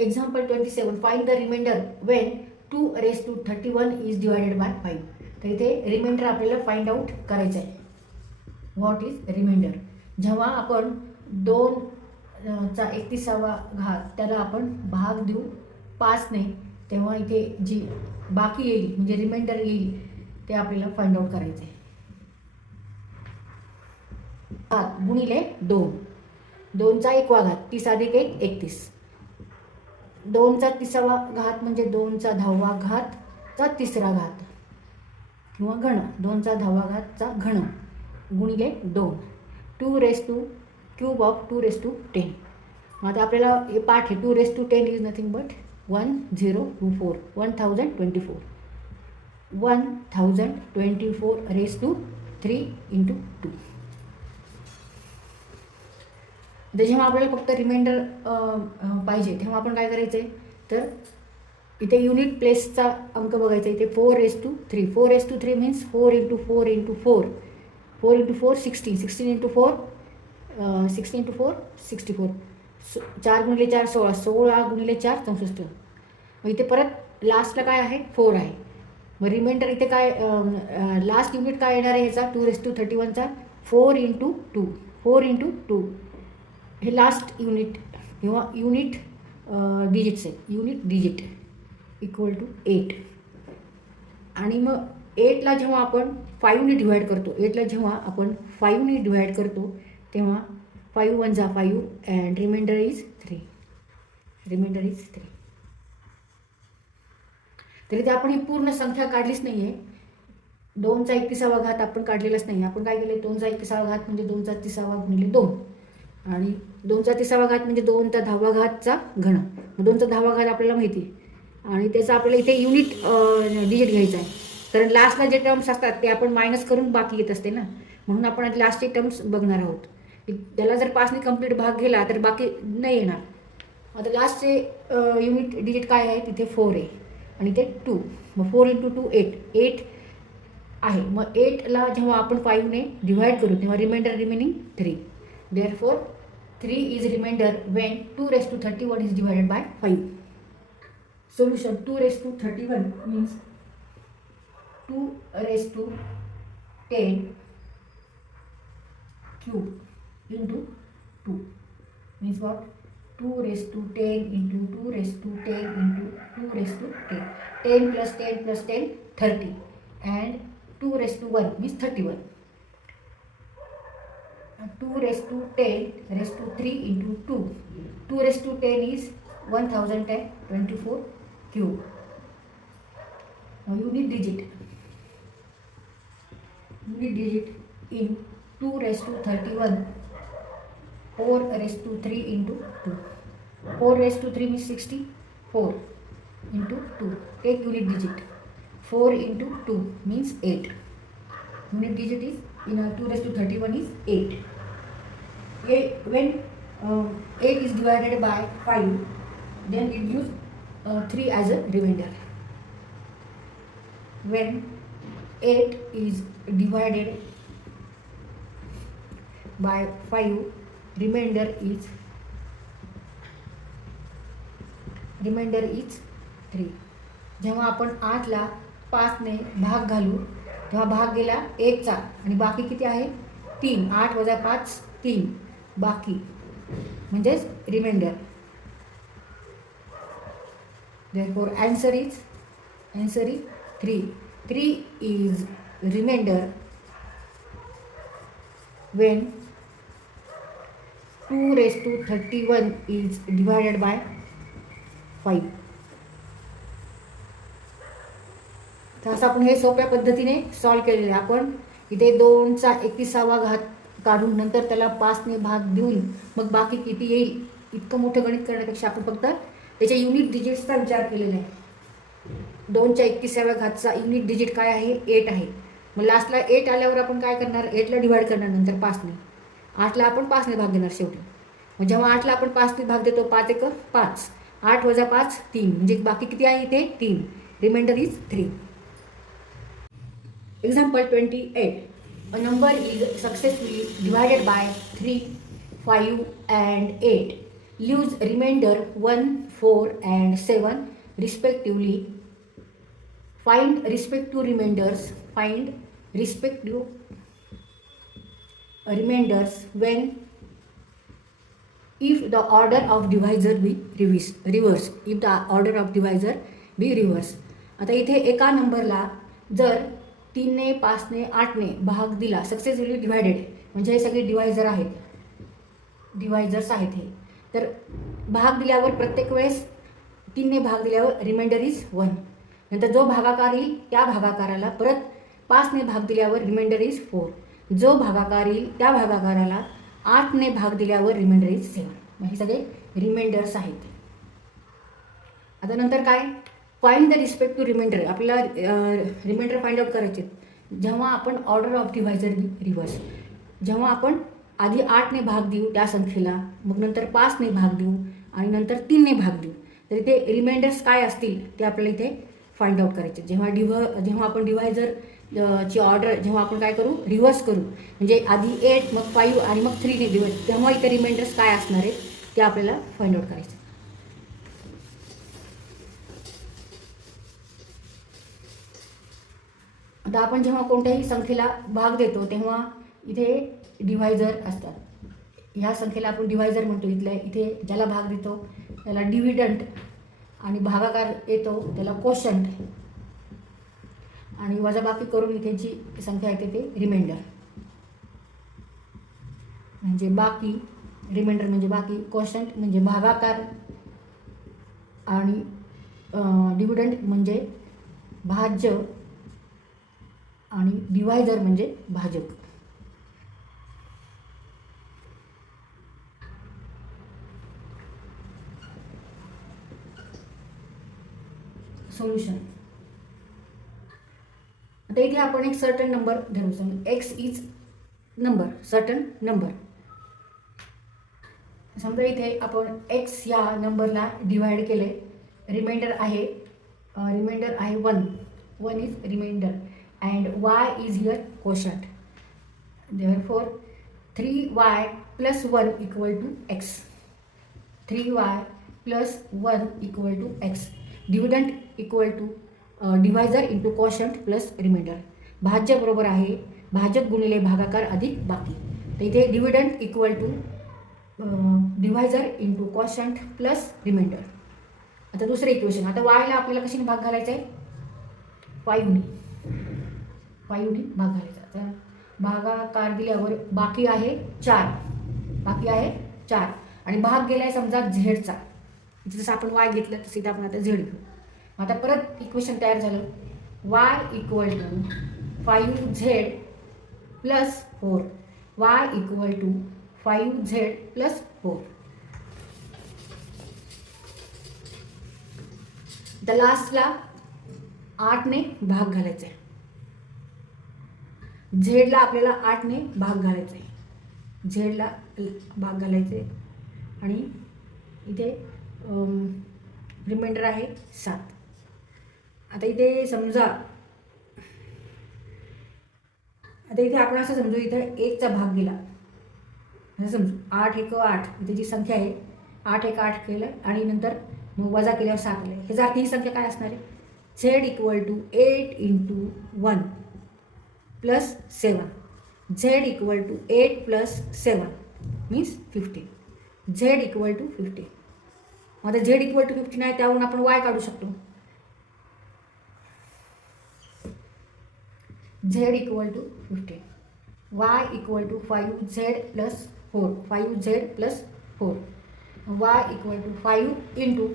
Example twenty seven find the remainder when two raise to thirty one is divided by five तर इथे remainder आपल्याला find out करायचं आहे what is remainder जेव्हा आपण दोन चा एकतीसावा घात त्याला आपण भाग देऊ पाचने तेव्हा इथे जी बाकी येईल म्हणजे रिमाइंडर येईल ते आपल्याला फाइंड आऊट करायचं आहे गुणिले दोन दोनचा एकवा घात तीस अधिक एक एकतीस दोनचा तिसरा घात म्हणजे दोनचा दहावा घातचा तिसरा घात किंवा घण दोनचा दहावा घातचा घण गुणिले दोन two raise to cube of two raise to ten मग आता आपल्याला हे पाठ आहे two raise to ten is nothing but one zero two four one thousand twenty four one thousand twenty four raise to three into two तर जेव्हा आपल्याला फक्त रिमाइंडर पाहिजे तेव्हा आपण काय करायचं आहे तर इथे युनिट प्लेसचा अंक बघायचा इथे four as two three four as two three means four into four into four four into four sixteen sixteen into four sixteen into four sixty four so चार गुणिले चार सोळा सोळा गुणिले चार चौसष्ट मग इथे परत लास्टला काय आहे फोर आहे मग रिमाइंडर इथे काय लास्ट युनिट काय येणार आहे ह्याचा two raise to thirty वनचा four into two four into two हे लास्ट युनिट किंवा युनिट डिजिट्स आहेत unit digit equal to eight आणि मग एटला जेव्हा आपण फाईव्हने डिव्हाइड करतो एटला जेव्हा आपण फाईव्हने डिव्हाइड करतो तेव्हा फाईव्ह वन जा five and remainder is three remainder is three तरी ते आपण ही पूर्ण संख्या काढलीच नाही आहे दोनचा एकतीसावा घात आपण काढलेलाच नाही आपण काय केले दोनचा एकतीसावा घात म्हणजे दोनचा तिसावा गुणिले दोन आणि दोनचा तिसावा घात म्हणजे दोनचा दहावा घातचा घण दोनचा दहावा घात आपल्याला माहिती आहे आणि त्याचा आपल्याला इथे युनिट डिजिट घ्यायचा आहे कारण लास्टला जे टर्म्स असतात ते आपण मायनस करून बाकी येत असते ना म्हणून आपण लास्टचे टर्म्स बघणार आहोत त्याला जर पाचने कंप्लीट भाग घेला तर बाकी नाही येणार आता लास्टचे युनिट डिजिट काय आहे तिथे फोर आहे आणि ते टू मग four into two eight eight आहे मग एटला जेव्हा आपण फाईव्हने डिव्हाइड करू तेव्हा remainder remaining three there four 3 is remainder when 2 raised to 31 is divided by 5. Solution 2 raised to 31 means 2 raised to 10 cube into 2 means what? 2 raised to 10 into 2 raised to 10 into 2 raised to 10. 10 plus 10 plus 10, 30. And 2 raised to 1 means 31. Two raise to ten raise to three into two two raise to ten is one thousand ten twenty four cube unit digit unit digit in two raise to thirty one four raise to three into two four raise to three mean sixty four into two एक unit digit four into two means eight unit digit is in a 2 raised to 31 is 8. when uh, 8 is divided by 5, then it gives uh, 3 as a remainder. When 8 is divided by 5, remainder is 3. Is three जेव्हा आपण आठला पाचने भाग घालू हा भाग गेला एक आणि बाकी किती आहे तीन आठ वजा पाच तीन बाकी म्हणजेच remainder four answer is is three three is remainder when two raise to thirty one is divided by five तर असं आपण हे सोप्या पद्धतीने सॉल्व केलेलं आहे आपण इथे दोनचा एकतीसावा घात काढून नंतर त्याला पाचने भाग देऊन मग बाकी किती येईल इतकं मोठं गणित करण्यापेक्षा आपण फक्त त्याच्या युनिट डिजिट्सचा विचार केलेला आहे दोनच्या एकतीसाव्या घातचा युनिट डिजिट काय आहे एट आहे मग लास्टला एट आल्यावर आपण काय करणार एटला डिवाईड करणार नंतर पाचने आठला आपण पाचने भाग देणार शेवटी मग जेव्हा आठला आपण पाचने भाग देतो पाच एक पाच आठ वजा पाच तीन म्हणजे बाकी किती आहे इथे तीन remainder is three example twenty eight a number is successfully divided by three five and eight leaves remainder one four and seven respectively find respect to remainders find respect remainders when if the order of divisor be reverse reverse if the order of divisor be reverse आता इथे एका नंबरला जर तीनने पाचने आठने भाग दिला successfully divided म्हणजे हे सगळे डिवायझर आहेत डिवायझर्स आहेत हे तर भाग दिल्यावर प्रत्येक वेळेस तीनने भाग दिल्यावर रिमाइंडर इज वन नंतर जो भागाकार येईल त्या भागाकाराला परत पाचने भाग दिल्यावर रिमाइंडर इज फोर जो भागाकार येईल त्या भागाकाराला आठने भाग दिल्यावर रिमाइंडर इज सेवन हे सगळे रिमाइंडर्स आहेत आता नंतर काय find the respect to remainder आपल्याला रिमाइंडर फाइंड आउट करायचे जेव्हा आपण ऑर्डर ऑफ डिव्हायझर रिव्हर्स जेव्हा आपण आधी आठने भाग देऊ त्या संख्येला मग नंतर पाचने भाग देऊ आणि नंतर तीनने भाग देऊ तर इथे रिमाइंडर्स काय असतील ते आपल्याला इथे फाइंड आउट करायचे जेव्हा डिव्ह जेव्हा आपण डिव्हायझर ची ऑर्डर जेव्हा आपण काय करू रिव्हर्स करू म्हणजे आधी एट मग फाईव्ह आणि मग थ्रीने डिव्हाइज तेव्हा इथे रिमाइंडर्स काय असणार आहेत ते आपल्याला फाइंड आउट करायचे आता आपण जेव्हा कोणत्याही संख्येला भाग देतो तेव्हा इथे डिव्हायझर असतात ह्या संख्येला आपण डिव्हायझर म्हणतो इथल्या इथे ज्याला भाग देतो त्याला डिव्हिडंट आणि भागाकार येतो त्याला कोशंट आणि वजाबाकी करून इथे जी संख्या येते ते रिमाइंडर म्हणजे बाकी रिमाइंडर म्हणजे बाकी कोशंट म्हणजे भागाकार आणि डिव्हिडंट म्हणजे भाज्य आणि डिवायडर म्हणजे भाजप सोल्युशन आता इथे आपण एक सर्टन नंबर धरू सांग x is number certain number समजा इथे आपण एक्स या नंबरला डिवाइड केले रिमाइंडर आहे रिमाइंडर आहे one one is remainder and y is here quotient. Therefore, 3y plus 1 equal to x. 3y plus 1 equal to x. Dividend equal to uh, divisor into quotient plus remainder. भाज्य बरोबर आहे भाजक गुणिले भागाकार अधिक बाकी to इथे dividend equal to divisor into quotient plus remainder आता दुसरे इक्वेशन आता ला आपल्याला कशाने भाग घालायचा आहे वायूने फाईव्ह युनिट तर भागा भागाकार दिल्यावर बाकी आहे चार बाकी आहे चार आणि भाग गेला आहे समजा झेडचा जसं आपण वाय घेतलं तसं सीधा आपण आता झेड घेऊ आता परत इक्वेशन तयार झालं y equal to five z plus four y equal to five z plus four the लास्टला आठने भाग घालायचा आहे झेडला आपल्याला आठने भाग घालायचा आहे झेडला भाग घालायचे आणि इथे रिमाइंडर आहे सात आता इथे समजा आता इथे आपण असं समजू इथं एकचा भाग गेला असं समजू आठ एक आठ इथे जी संख्या आहे आठ एक आठ केलं आणि नंतर मग वजा केल्यावर सात आलं ह्याचा ही संख्या काय असणार आहे z equal to eight into one plus seven z equal to eight plus seven means fifteen z equal to fifteen मग आता झेड इक्वल टू फिफ्टीन आहे त्यावरून आपण वाय काढू शकतो z equal to fifteen y equal to five z plus four five z plus four y equal to five two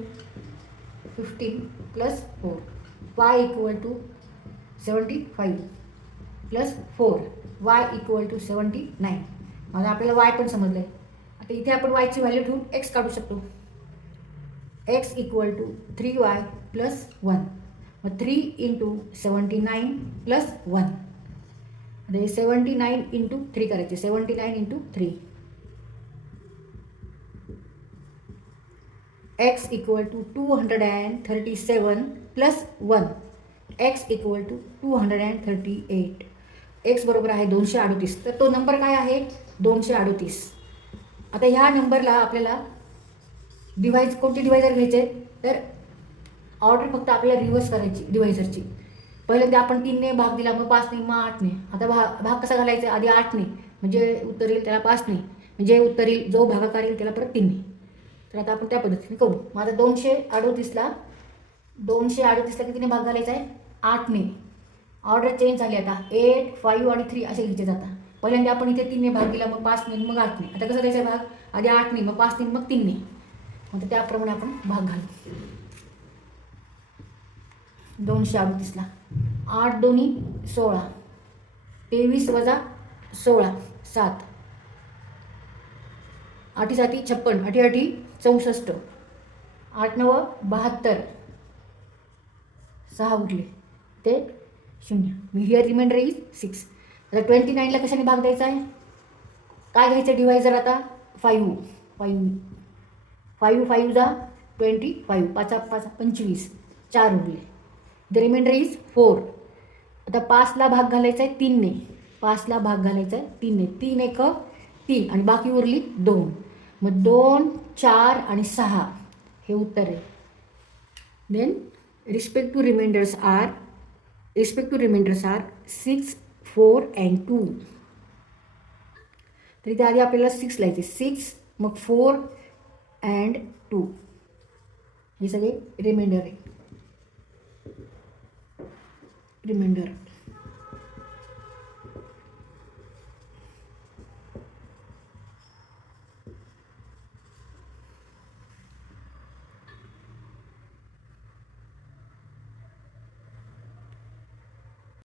fifteen plus four y equal to seventy five plus four y equal to seventy nine मला आपल्याला Y पण समजलं आहे आता इथे आपण वायची value ठेवून x काढू शकतो x equal to three y plus one मग three into seventy nine plus one हे सेवन्टी नाईन इंटू थ्री करायचे seventy nine into three x equal to two hundred and thirty seven plus one x equal to two hundred and thirty eight x बरोबर आहे दोनशे अडतीस तर तो number काय आहे दोनशे अडतीस आता ह्या नंबरला आपल्याला डिव्हाइस कोणते डिव्हायझर घ्यायचे तर ऑर्डर फक्त आपल्याला रिव्हर्स करायची पहिले पहिल्यांदा आपण तीनने भाग दिला मग पाचने मग आठने आता भा भाग कसा घालायचा आधी आठने म्हणजे उत्तर येईल त्याला पाचने म्हणजे उत्तर येईल जो भागाकार येईल त्याला परत तीनने तर आता आपण त्या पद्धतीने करू मग आता दोनशे अडतीसला दोनशे अडतीसला कितीने भाग घालायचा आहे आठने ऑर्डर चेंज झाली आता एट फाईव्ह आणि थ्री असे घ्यायचे जातात पहिल्यांदा आपण इथे तीनने भाग दिला मग पाच नेन मग आठ नाही आता कसं द्यायचा भाग आधी आठ नाही मग पाच नेन मग तीनने मग त्याप्रमाणे आपण भाग घालू दोनशे अडतीसला आठ दोन्ही सोळा तेवीस वजा सोळा सात आठी साठी छप्पन आठी आठी चौसष्ट आठ नव बहात्तर सहा उठले ते शून्य हिअर रिमाइंडर इज सिक्स आता ट्वेंटी नाईनला कशाने भाग द्यायचा आहे काय घ्यायचं डिवायझर आता फाईव्ह फाईव्ह फाईव्ह फाईव्ह जा ट्वेंटी फाईव्ह पाच पाच पंचवीस चार उरले द रिमाइंडर इज फोर आता पाचला भाग घालायचा आहे तीनने पाचला भाग घालायचा आहे तीनने तीन एक तीन आणि बाकी उरली दोन मग दोन चार आणि सहा हे उत्तर आहे then respect to remainders are respective remainders are six four and two तरी त्याआधी आपल्याला सिक्स लायचे सिक्स मग फोर अँड टू हे सगळे रिमाइंडर आहे रिमाइंडर